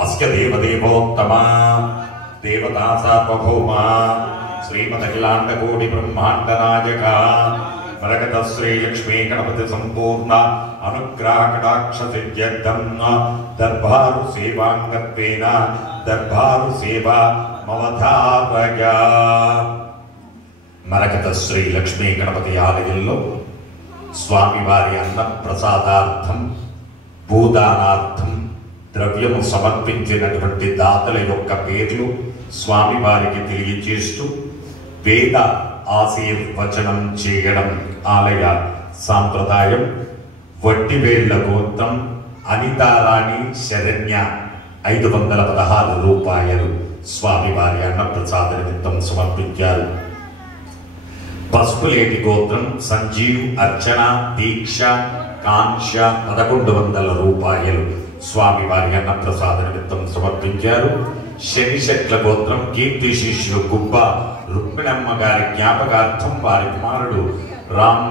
అస్య దేవదేవోత్తమ దేవతా సార్వభౌమ శ్రీమదఖిలాండకోటి బ్రహ్మాండ నాయక మరకత శ్రీ లక్ష్మీ గణపతి సంపూర్ణ అనుగ్రహ కటాక్ష సిద్ధ్యర్థం దర్బారు సేవాంగత్వేన దర్బారు సేవా మవధారయ. మరకత శ్రీ లక్ష్మీ గణపతి ఆలయంలో స్వామివారి అన్న ప్రసాదార్థం భూదానార్థం ద్రవ్యము సమర్పించినటువంటి దాతల యొక్క పేర్లు స్వామివారికి తెలియజేస్తూ వేద ఆశీర్వచనం చేయడం ఆలయ సాంప్రదాయం. వట్టివేళ్ల గోత్రం అనితారాణి శరణ్య 516 రూపాయలు స్వామివారి అన్నప్రసాద నిమిత్తం సమర్పించారు. పసుపులేటి గోత్రం సంజీవ్ అర్చన దీక్ష కాంక్ష 1100 రూపాయలు స్వామివారి అన్నప్రసాద నిమిత్తం సమర్పించారు. శనిశక్ల గోత్రం కీర్తి శిష్యులు గుబ్బ రుక్మిణమ్మ గారి జ్ఞాపకార్థం వారి కుమారుడు రామ్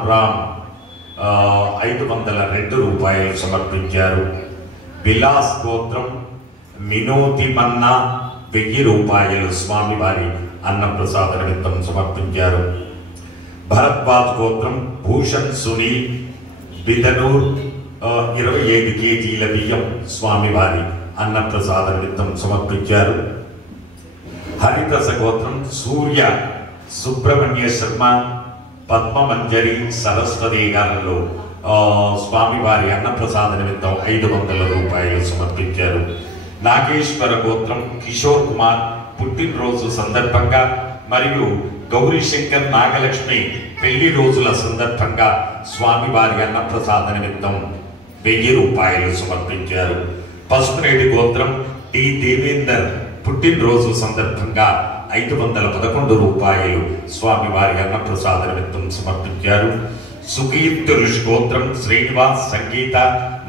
502 రూపాయలు సమర్పించారు. విలాస్ గోత్రం మినోతి మన్నా 1000 రూపాయలు స్వామివారి అన్నప్రసాద నిమిత్తం సమర్పించారు. భరద్వాజ్ గోత్రం భూషణ్ సునీల్ బిదనూర్ 25 కేజీల బియ్యం స్వామివారి అన్నప్రసాద నిమిత్తం సమర్పించారు. హరిదస గోత్రం సూర్య సుబ్రహ్మణ్య శర్మ పద్మమంజరి సరస్వతి గారులో స్వామివారి అన్నప్రసాద నిమిత్తం 500 రూపాయలు సమర్పించారు. నాగేశ్వర గోత్రం కిషోర్ కుమార్ పుట్టినరోజు సందర్భంగా మరియు గౌరీశంకర్ నాగలక్ష్మి పెళ్లి రోజుల సందర్భంగా స్వామివారి అన్నప్రసాద నిమిత్తం 1000 రూపాయలు సమర్పించారు. పసుపునేటి గోత్రం టి దేవేందర్ పుట్టినరోజు సందర్భంగా 511 రూపాయలు స్వామివారి అన్నప్రసాద నిమిత్తం సమర్పించారు. సుకీర్తి ఋషి గోత్రం శ్రీనివాస్ సంగీత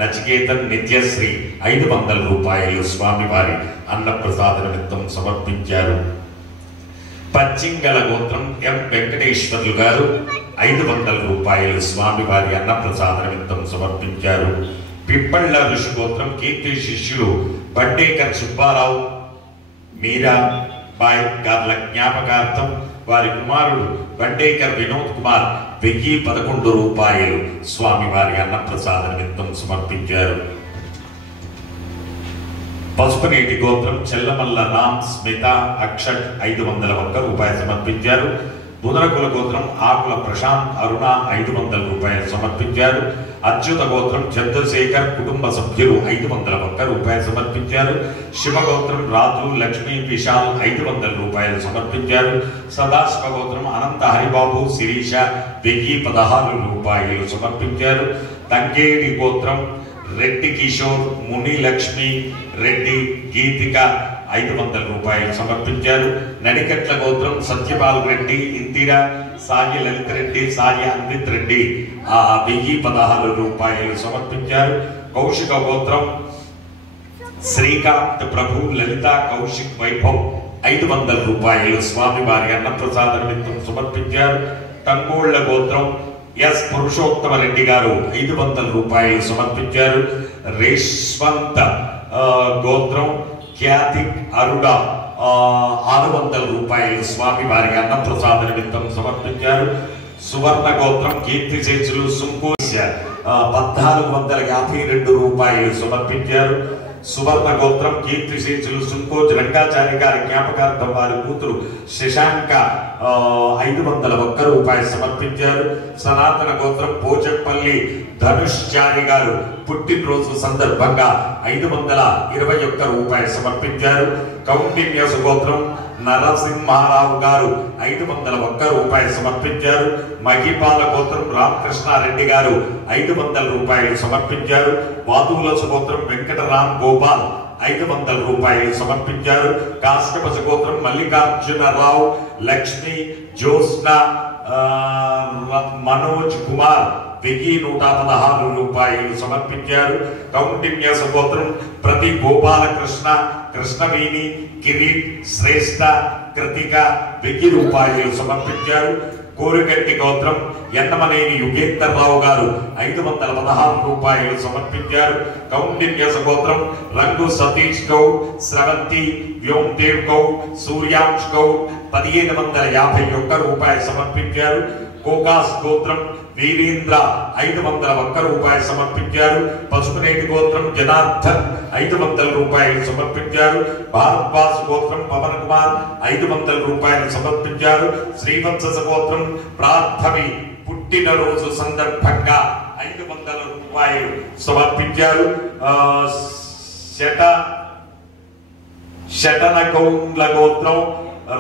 నచికేతన్ నిత్యశ్రీ 500 రూపాయలు స్వామివారి అన్నప్రసాద నిమిత్తం సమర్పించారు. పచ్చింగల గోత్రం ఎం వెంకటేశ్వర్లు గారు 500 రూపాయలు స్వామివారి అన్నప్రసాద నిమిత్తం సమర్పించారు. పిప్పళ్ళ ఋషి గోత్రం కీర్తి శిష్యులు బండేకర్ సుబ్బారావు మీరా బాయ్ గార్ల జ్ఞాపకార్థం వారి కుమారుడు బండేకర్ వినోద్ కుమార్ 1011 రూపాయలు స్వామివారి అన్నప్రసాద నిమిత్తం సమర్పించారు. పసుపునేటి గోత్రం చెల్లమల్ల రామ్ స్మిత అక్షట్ 501 రూపాయలు సమర్పించారు. బుదరకుల గోత్రం ఆకుల ప్రశాంత్ అరుణ 500 రూపాయలు సమర్పించారు. అచ్యుత గోత్రం చంద్రశేఖర్ కుటుంబ సభ్యులు 501 రూపాయలు సమర్పించారు. శివగోత్రం రాజు లక్ష్మీ విశాల్ 500 రూపాయలు సమర్పించారు. సదాశివ గోత్రం అనంత హరిబాబు శిరీష 1016 రూపాయలు సమర్పించారు. తంగేడి గోత్రం రెడ్డి కిషోర్ ముని లక్ష్మి రెడ్డి గీతిక 500 రూపాయలు సమర్పించారు. నడికట్ల గోత్రం సత్యపాల్ రెడ్డి ఇందిరా సాయి లలిత్ రెడ్డి సాయి అన్విత్ రెడ్డి 1016 రూపాయలు సమర్పించారు. కౌశిక గోత్రం శ్రీకాంత్ ప్రభు లలిత కౌశిక్ వైభవ్ 500 రూపాయలు స్వామివారి అన్నప్రసాద నిమిత్తం సమర్పించారు. టంగోళ్ల గోత్రం ఎస్ పురుషోత్తమ రెడ్డి గారు 500 రూపాయలు సమర్పించారు. రేష్వంత గోత్రం ఖ్యాతి అరుడ 600 రూపాయలు స్వామివారి అన్నప్రసాద నిమిత్తం సమర్పించారు. సువర్ణ గోత్రం కీర్తి శేషులు సుంకోశ 1452 రూపాయలు సమర్పించారు. సువర్ణ గోత్రం కీర్తి శేషులు సుంకోజ్ రంగాచారి గారి జ్ఞాపకార్థం వారి కూతురు శశాంక 501 రూపాయలు సమర్పించారు. సనాతన గోత్రం పోచంపల్లి ధనుష్చారి గారు పుట్టినరోజు సందర్భంగా 521 రూపాయలు సమర్పించారు. కౌండిన్య గోత్రం నరసింహారావు గారు 501 రూపాయలు సమర్పించారు. మహిపాల గోత్రం రామకృష్ణారెడ్డి గారు 500 రూపాయలు సమర్పించారు. వాదువుల గోత్రం వెంకటరామ్ గోపాల్ 500 రూపాయలు సమర్పించారు. కాష్టపస గోత్రం మల్లికార్జునరావు లక్ష్మి జ్యోత్స్న మనోజ్ కుమార్ 1116 రూపాయలు సమర్పించారు. కౌండిన్య గోత్రం ప్రతి గోపాలకృష్ణ కృష్ణవేణి కిరీట్ శ్రేష్ఠ కృతిక 1000 రూపాయలు సమర్పించారు. కోరుగంటి గోత్రం ఎన్నమనేని యుగేందర్రావు గారు 516 రూపాయలు సమర్పించారు. కౌండిన్యస గోత్రం రంగు సతీష్ గౌడ్, స్రవంతి వ్యోమ్దేవ్ గౌడ్, సూర్యాంష్ గౌడ్ 1551 రూపాయలు సమర్పించారు. కోకాస్ గోత్రం వీరేంద్ర 501 రూపాయలు సమర్పించారు. పసుపునేటి గోత్రం జనార్దన్ 500 రూపాయలు సమర్పించారు. భారద్వాజ్ గోత్రం పవన్ కుమార్ 500 రూపాయలు సమర్పించారు. శ్రీవత్స గోత్రం ప్రార్థవి పుట్టినరోజు సందర్భంగా 500 రూపాయలు సమర్పించారు. శటనగౌండ్ల గోత్రం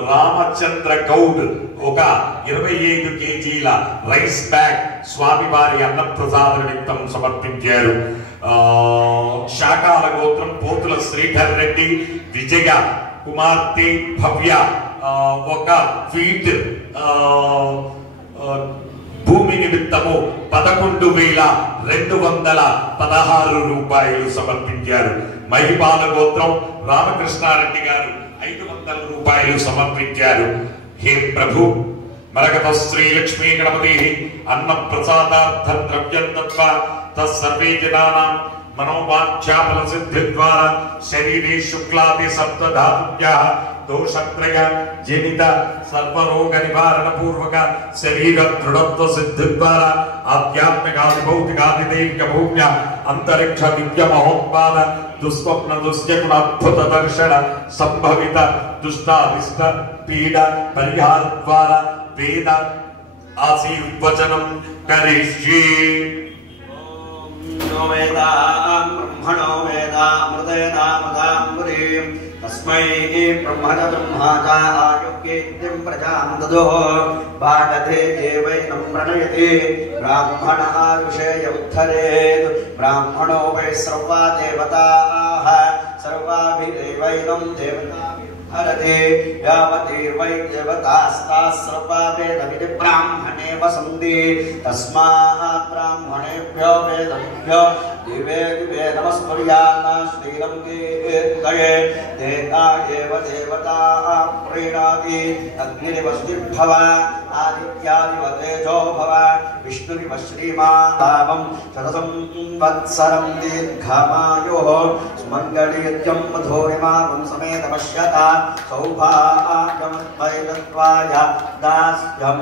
రామచంద్ర గౌడ్ ఒక 25 కేజీల రైస్ బ్యాగ్ స్వామివారి అన్నప్రసాద నిమిత్తం సమర్పించారు. శాఖాల గోత్రం పోతుల శ్రీధర్ రెడ్డి విజయ కుమార్తె భవ్య ఒక ఫీట్ భూమి నిమిత్తము 11,216 రూపాయలు సమర్పించారు. మహిపాల గోత్రం రామకృష్ణారెడ్డి గారు 500 రూపాయలు సమర్పించారు. హే ప్రభు మరగత శ్రీ లక్ష్మీ గణపతి అన్న ప్రసాదార్థం ద్రవ్యం దత్వా తస్సర్వే జనానాం మనోవాంఛాఫల సిద్ధి ద్వారా శరీరే శుక్లాది సప్తధాతుభ్యః దోషత్రయ జనిత సర్వరోగ నివారణ పూర్వక శరీర దృఢత్వ సిద్ధి ద్వారా ఆధ్యాత్మికాది భౌతికాది దైవిక భూమ్య అంతరిక్ష విద్య మహోత్పాద దుస్వప్న దుశ్చకున అద్భుత దర్శన సంభవిత దుష్టాదిష్ట పీడ పరిహార ద్వారా వేద ఆశీర్వచనం కరిష్యే. బ్రహ్మణో వేదామృతేనామృతాంబురీం తస్మై బ్రహ్మణ బ్రహ్మాచ ఆయుక్యేత్యం ప్రజాం దదో భాగధే దేవైనం ప్రణయతి బ్రాహ్మణ ఆరుషేయ ఉద్ధరేత్ బ్రాహ్మణో వై సర్వా దేవతాః సర్వాభిదేవైనం దేవతా హరతే యావతి వై దేవతాస్తాః సర్వా వేదవిది బ్రాహ్మణే వసంతి తస్మాత్ బ్రాహ్మణేభ్యో వేదభ్యో దివే దివే నమస్కుర్యాత్ శ్రీరం కీర్తయే దేవతా ఏవ దేవతా ప్రీణాతి అగ్నిరివ శ్రీర్భవ ఆదిత్యాదివ తేజో భవ విష్ణురివ శ్రీమాతావం శతసం వత్సరం దీర్ఘమాయుః సుమంగళీత్యం మధురిమావం సమేత పశ్యత సౌభాగ్యం వైదత్వాయ దాస్యం.